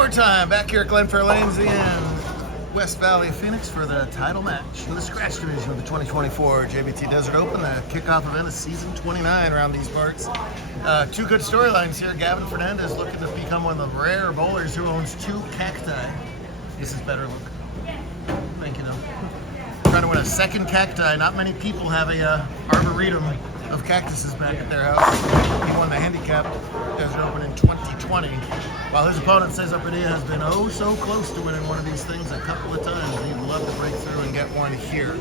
more time, back here at Glenfair Lanes in West Valley of Phoenix for the title match in the scratch division of the 2024 JBT Desert Open, the kickoff event of season 29 around these parts. Two good storylines here. Gavin Fernandez looking to become one of the rare bowlers who owns 2 cacti. This is better look. Thank you, though. Trying to win a second cacti. Not many people have a arboretum of cactuses back at their house. He won the handicap Desert Open in 2020, while his opponent Cesar Padilla has been oh so close to winning one of these things a couple of times. He'd love to break through and get one here.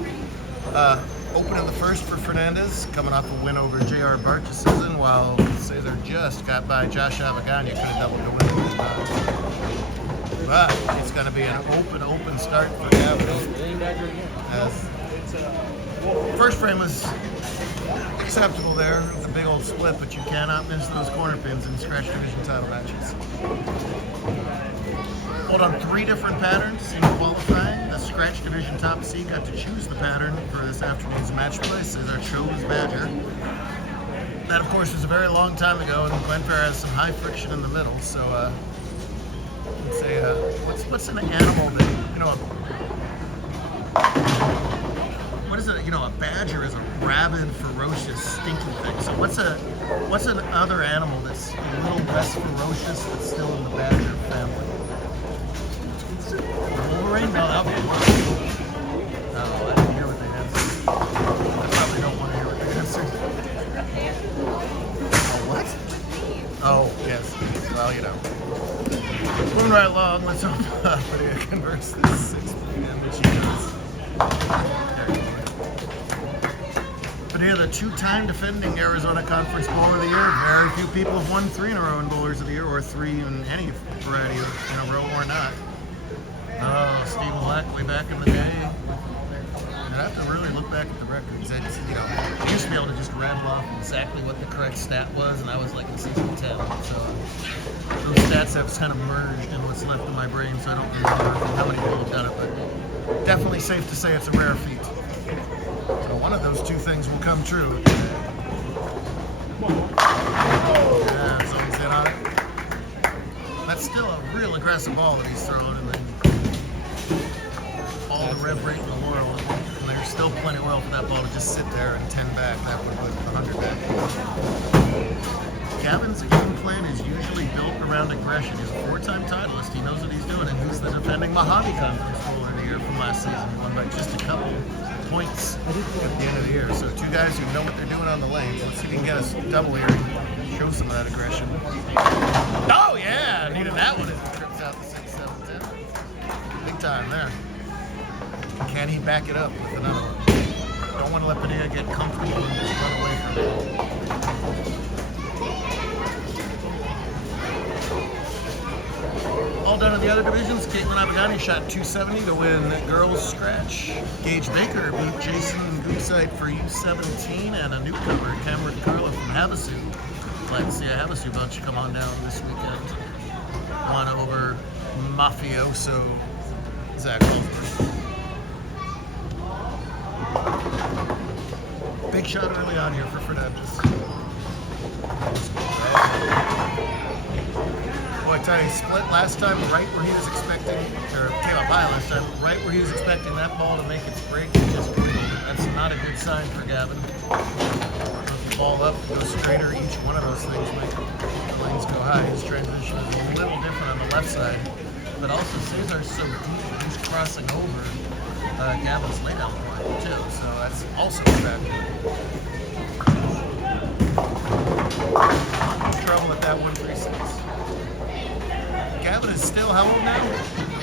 Opening the first for Fernandez, coming off a win over J.R. Barchison, while Cesar just got by Josh Avagana, could have doubled the win. But it's going to be an open start for Gavin. First frame was acceptable there, the big old split, but you cannot miss those corner pins in scratch division title matches. Hold on 3 different patterns in qualifying. The scratch division top seed got to choose the pattern for this afternoon's match play. Cesar chose Badger. That, of course, was a very long time ago, and Glenfair has some high friction in the middle. So, let's say, what's an animal that, you know, what is it? You know, a badger is a rabid, ferocious, stinky thing. So what's an other animal that's a little less ferocious but still in the badger family? Wolverine? No, that would be one. No, I didn't hear what they answered. I probably don't want to hear what they answered. Oh, what? Oh, yes. Well, you know. Moving right along, let's hope Padilla converts this 6 p.m. which he does. Padilla, the 2-time defending Arizona Conference Bowler of the Year. Very few people have won 3 in a row in Bowlers of the Year, or 3 in any variety of in a row or not. Oh, Steve Black way back in the day. I'd have to really look back at the records. I just, you know, I used to be able to just rattle off exactly what the correct stat was, and I was like in season 10. So those stats have kind of merged in what's left of my brain, so I don't remember how many people have done it, but definitely safe to say it's a rare feat. So one of those 2 things will come true. Yeah, someone's hit on it. That's still a real aggressive ball that he's throwing, and then all the rev rate in the world. And there's still plenty of oil for that ball to just sit there and 10 back. That would put 100 back. Gavin's game plan is usually built around aggression. He's a 4-time titleist. He knows what he's doing, and he's the defending Mojave Conference Bowler of the Year from last season. Won by just a couple points at the end of the year. So 2 guys who know what they're doing on the lanes. Let's see if we can get us double here and show some of that aggression. Oh yeah, needed that one. It trips out the 6, 7, 10. Big time there. Can he back it up with another one? Don't want to let Padilla get comfortable and just run away from it. All done in the other divisions. Caitlin Abagani shot 270 to win girls scratch. Gage Baker beat Jason Goodside for U17, and a newcomer, Cameron Curla from Havasu. Glad to see a Havasu bunch come on down this weekend. Won over mafioso Zach Holford. Big shot early on here for Fernandez. Boy, I tell you, split last time right where he was expecting, or came up high last time, right where he was expecting that ball to make its break. Just that's not a good sign for Gavin. If the ball up, go straighter. Each one of those things make the lanes go high. His transition is a little different on the left side, but also Cesar's so deep, he's crossing over Gavin's laydown point too, so that's also a factor. Trouble at that 136. Gavin is still how old now?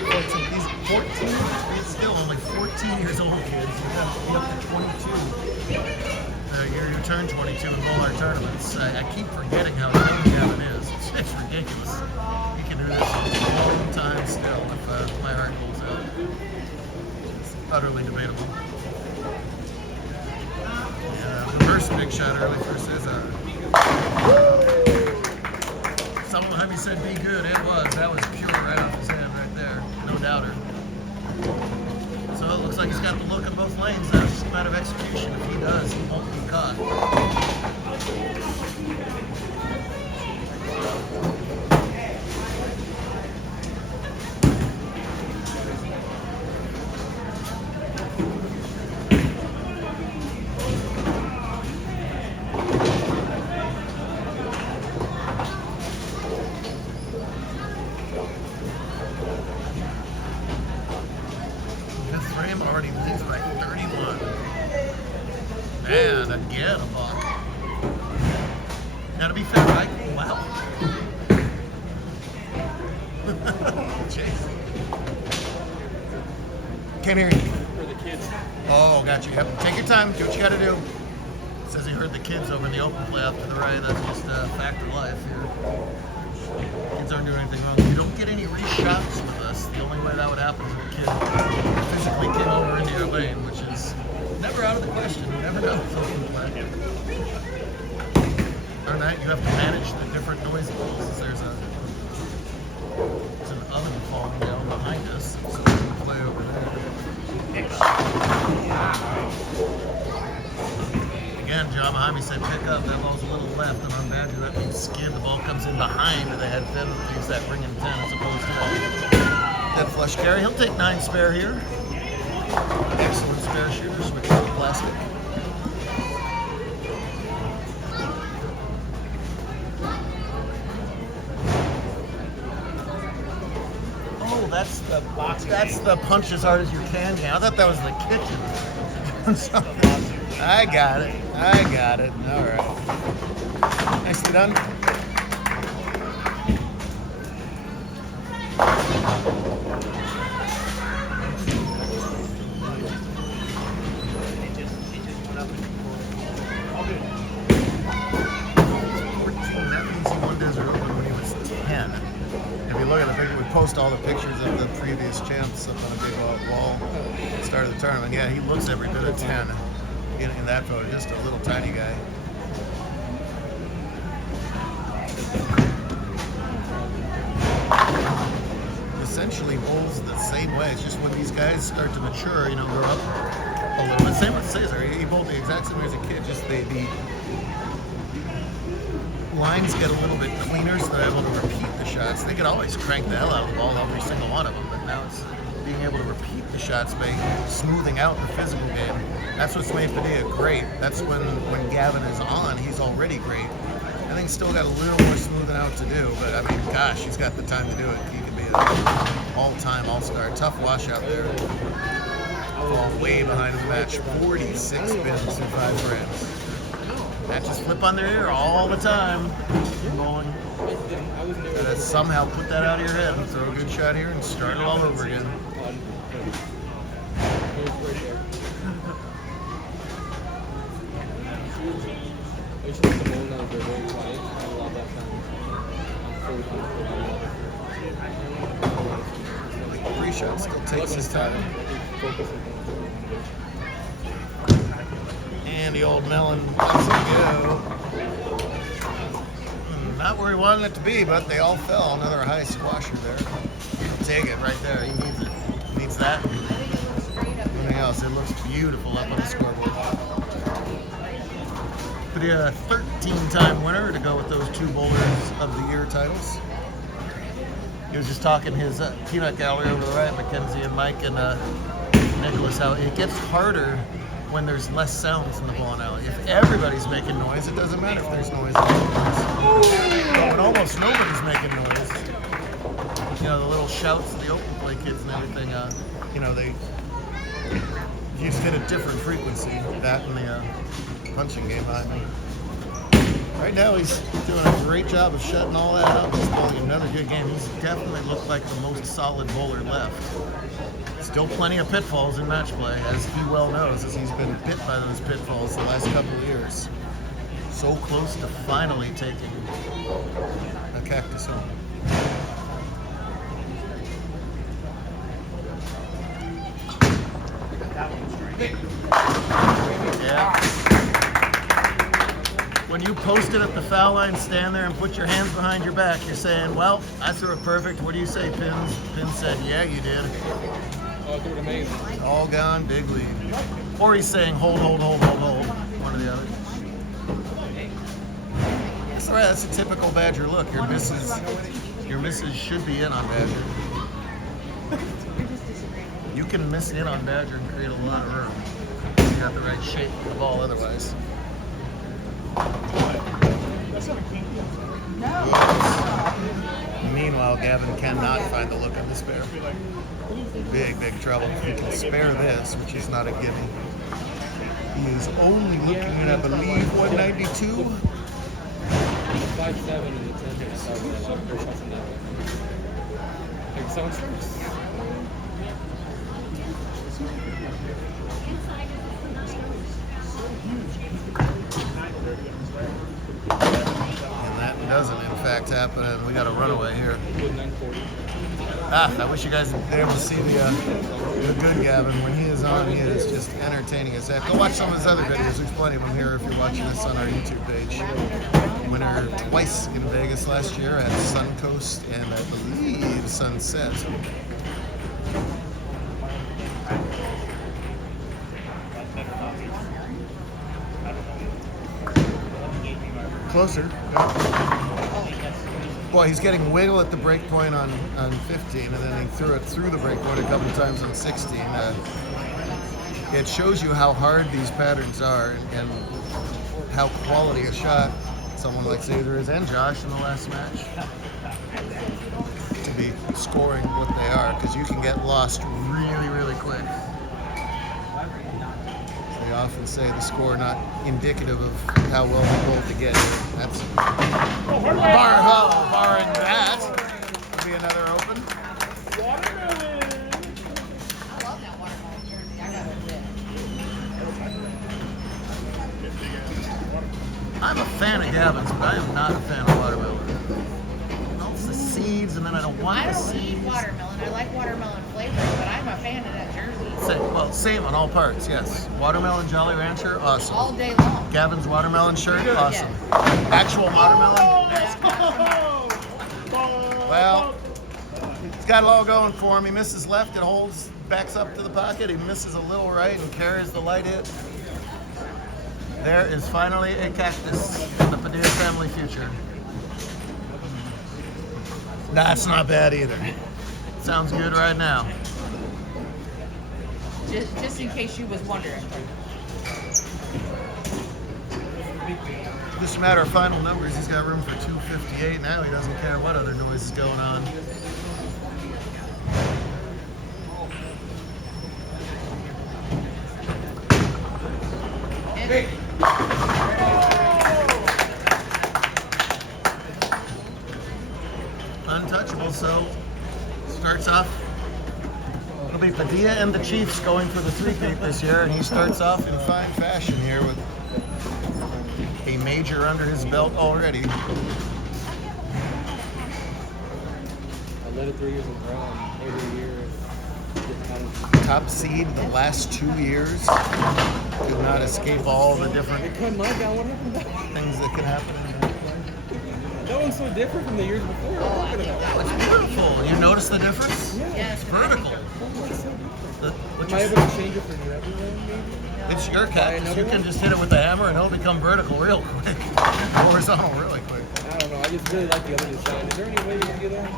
14. He's 14. He's still only 14 years old, kids. You got to be up to 22. You turn 22 in bowler tournaments. I keep forgetting how young Gavin is. It's ridiculous. He can do this a long time still if my heart holds out. It's utterly debatable. Yeah, reverse big shot early for Cesar. Someone had me said be good. It was. That was pure right off his head right there. No doubter. So it looks like he's got the look in both lanes now. It's just a matter of execution. If he does, he won't be caught. again, a buck. Gotta be fair, right? Wow. Jeez. Can't hear you. For the kids. Oh, got you. Yep. Take your time. Do what you got to do. Says he heard the kids over in the open play off to the right. That's just a fact of life here. Kids aren't doing anything wrong. You don't get any reshots with us. The only way that would happen is if a kid physically came over into your lane, which is never out of the question. You never know with open play. Or that you have to manage the different noise levels. There's an oven falling down behind us, so we can play over there. Again, John Mahami said pick up. That ball's a little left, and on Badger that means skid. The ball comes in behind, and they had Finn use that ring and 10 as opposed to that dead flush carry. He'll take 9 spare here. Excellent spare shooter, switch to plastic. That's the box. That's the punch as hard as you can game. I thought that was the kitchen. I got it. All right. Nicely done. That means he won Desert Open when he was 10. If you look at the picture, we post all the pictures of the previous champs up on a big wall at the start of the tournament. Yeah, he looks every bit of 10 in that photo, just a little tiny guy. Essentially bowls the same way. It's just when these guys start to mature, grow up a little bit. Same with Cesar. He bowled the exact same way as a kid, just the lines get a little bit cleaner, so they're able to repeat the shots. They could always crank the hell out of the ball, every single one of them, but now it's being able to repeat the shots by smoothing out the physical game. That's what's made Padilla great. That's when Gavin is on, he's already great. I think he's still got a little more smoothing out to do, but I mean, gosh, he's got the time to do it. He could be an all-time all-star. Tough washout there. Fall way behind in the match. 46 spins in 5 frames. Matches flip on their ear all the time. Bowling. Gotta somehow put that out of your head and throw a good shot here and start it all over again. Pre-shot still takes his time. And the old melon lets it go. Not where he wanted it to be, but they all fell. Another high squasher there. He'll take it right there. He needs it. He needs that. Anything else? It looks beautiful up on the scoreboard. But a 13-time winner to go with those 2 Bowlers of the Year titles. He was just talking his peanut gallery over the right, Mackenzie and Mike and Nicholas, how it gets harder when there's less sounds in the bowling alley. If everybody's making noise, it doesn't matter if there's noise in the place. When almost nobody's making noise, the little shouts of the open play kids and everything, they just hit a different frequency. That and the punching game behind me. Right now, he's doing a great job of shutting all that up. He's bowling another good game. He's definitely looked like the most solid bowler left. Still plenty of pitfalls in match play, as he well knows, as he's been bit by those pitfalls the last couple of years. So close to finally taking a cactus home. Yeah. When you post it at the foul line, stand there and put your hands behind your back. You're saying, well, I threw it perfect. What do you say, Pins? Pins said, yeah, you did. Oh, threw it amazing. All gone, big lead. Or he's saying, hold. One or the other. That's right, that's a typical Badger look. Your misses should be in on Badger. You can miss in on Badger and create a lot of room. You got the right shape for the ball otherwise. Meanwhile, Gavin cannot find the look on the spare. Big trouble. He can spare this, which is not a gimme. He is only looking at, I believe, 192. 5'7" and the 10 hits. Like sound strikes. And that doesn't, in fact, happen. And we got a runaway here. Good 940. I wish you guys would be able to see the good Gavin. When he is on, he is just entertaining as heck. Go watch some of his other videos. There's plenty of them here if you're watching this on our YouTube page. Winner twice in Vegas last year at Suncoast and I believe Sunset. Closer. Boy, he's getting wiggle at the break point on 15, and then he threw it through the break point a couple of times on 16. It shows you how hard these patterns are and how quality a shot someone like Xavier is and Josh in the last match to be scoring what they are, because you can get lost really, really quick. They often say the score not indicative of how well they bowled to get here. That's barring that would be another open. I love that watermelon jersey. I got it. I'm a fan of Gavin's, but I am not a fan of watermelon. It's the seeds, and then I don't want I the don't seeds. eat watermelon. I like watermelon flavors, but I'm a fan of that jersey. Same on all parts, yes. Watermelon Jolly Rancher, awesome. All day long. Gavin's watermelon shirt, awesome. Actual watermelon? Well, he's got it all going for him. He misses left, it holds, backs up to the pocket. He misses a little right and carries the light hit. There is finally a cactus in the Padilla family future. That's not bad either. Sounds good right now. Just in case you was wondering. Just a matter of final numbers. He's got room for 258 now. He doesn't care what other noise is going on. Hey. Untouchable, so starts off. It'll be Padilla and the Chiefs going for the three-peat this year, and he starts off in fine fashion here with a major under his belt already. I led it 3 years in a row, and every year Top seed the last 2 years. Could not escape all the different it cut my guy. What happened to that one? things that could happen. That one's so different from the years before. Oh, I think that It's was beautiful. You notice the difference? Yeah, It's vertical. Am I able to change it for you everywhere, maybe? It's your cactus. You can just hit it with a hammer and it'll become vertical real quick. Horizontal really quick. I don't know. I just really like the other design. Is there any way you can do that?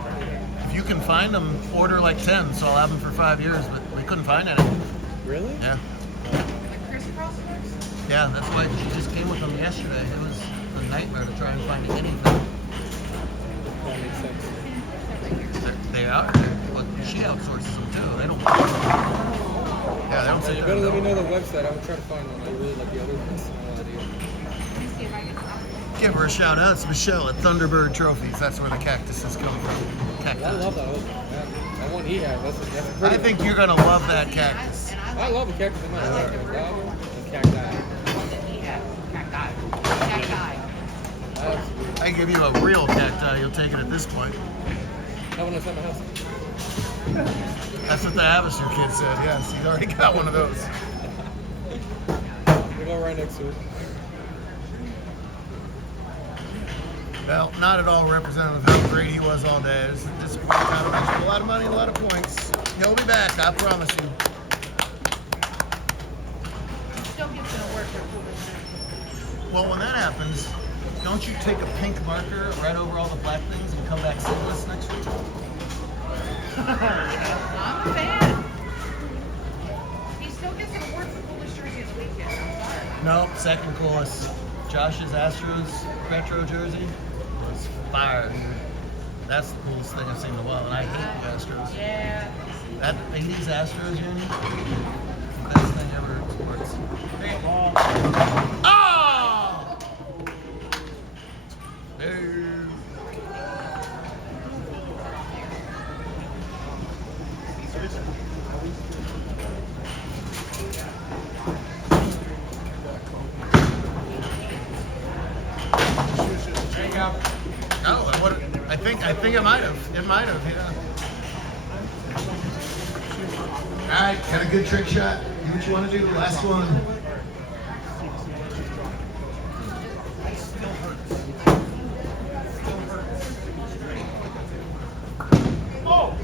If you can find them, order like 10, so I'll have them for 5 years, but we couldn't find any. Really? Yeah. the crisscross ones. Yeah, that's why she just came with them yesterday. It was a nightmare to try and find anything. That makes sense. They are. But she outsources them too. They don't. Yeah, they don't sit You there. better let me and know the website. I would try to find one. I really like the other ones. No idea. Let me see if I can. give her a shout out. It's Michelle at Thunderbird Trophies. That's where the cactuses come from. I love that other one. That one he has. That's pretty. I think you're gonna love that cactus. I love a cactus in my house. A doggo and cacti. Cacti. I give you a real cacti, you'll take it at this point. That one that's at my house. That's what the Havasu kid said. Yes, he's already got one of those. We go right next to it. Well, not at all representative of how great he was all day. This is a lot of money, a lot of points. He'll be back, I promise you. Still gets to work for Well, when that happens, don't you take a pink marker right over all the black things and come back singless next week? I'm a fan. He still gets an award for coolest jersey of the weekend. I'm sorry. No, second coolest. Josh's Astros retro jersey was fire. That's the coolest thing I've seen in a while, and I hate the Astros. Yeah. That 80s Astros uni, best thing ever in sports. Oh! Oh, I think it might have. It might have, yeah. All right, got a good trick shot. Do what you want to do. Last one.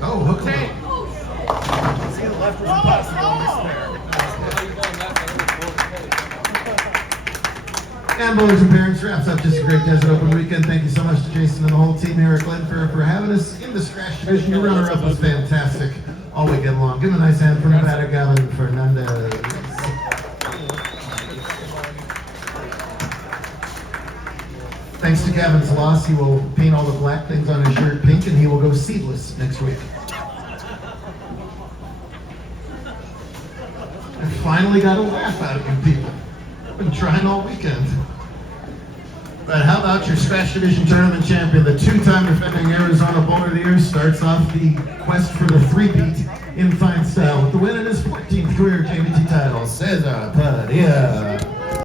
Oh, hook him. See, the left was impossible. And boys and parents, wraps up just a great Desert Open weekend. Thank you so much to Jason and the whole team here at Glen for having us in the scratch division. Your runner-up was fantastic all weekend long. Give him a nice hand for Nevada, Gavin Fernandez. Thanks to Gavin's loss, he will paint all the black things on his shirt pink, and he will go seedless next week. I finally got a laugh out of you people. I've been trying all weekend. But how about your Scratch Division Tournament champion, the two-time defending Arizona Bowler of the Year, starts off the quest for the three-peat in fine style with the win in his 14th career JBT title, Cesar Padilla.